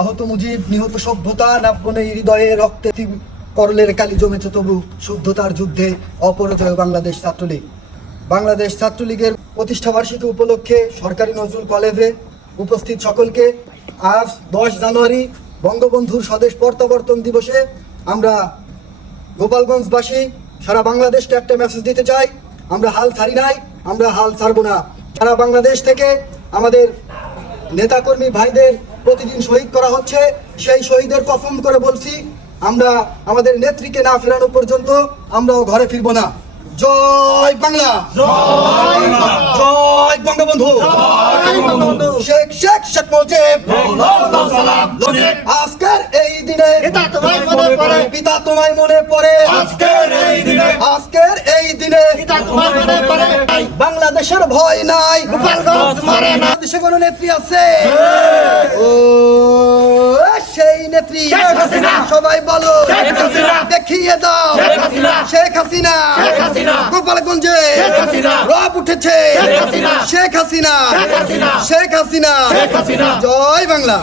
আহত মুজিব নিহত সভ্যতা নাপনে হৃদয়ে রক্তে করলের কালি জমেছে তবু শুদ্ধতার যুদ্ধে অপরাজয় বাংলাদেশ ছাত্রলীগ। বাংলাদেশ ছাত্রলীগের প্রতিষ্ঠা বার্ষিকী উপলক্ষে সরকারি নজরুল কলেজে উপস্থিত সকলকে আজ দশ জানুয়ারি বঙ্গবন্ধুর স্বদেশ প্রত্যাবর্তন দিবসে আমরা গোপালগঞ্জবাসী সারা বাংলাদেশকে একটা মেসেজ দিতে চাই। আমরা হাল ছাড়ি নাই, আমরা হাল ছাড়বো না। সারা বাংলাদেশ থেকে আমাদের নেতাকর্মী ভাইদের প্রতিদিন শহীদ করা হচ্ছে। সেই শহীদের কসম করে বলছি আমরা আমাদের নেত্রীকে না ফেরানো পর্যন্ত আমরাও ঘরে ফিরবো না। জয় বাংলা! জয় বঙ্গবন্ধু! শেখ শেখ শেখ মুজিব! আজকের এই দিনে পিতা তোমায় মনে পড়ে। আজকের এই দিনে। আজকের এই দিনে বাংলাদেশের ভয় নাই। গোপালগঞ্জ মরে না। বাংলাদেশে কোনো নেত্রী আছে? ও সেই নেত্রী শেখ হাসিনা। সবাই বলো শেখ হাসিনা। দেখিয়ে দাও শেখ হাসিনা। গোপালগঞ্জে শেখ হাসিনা। রব উঠেছে। শেখ হাসিনা শেখ হাসিনা। জয় বাংলা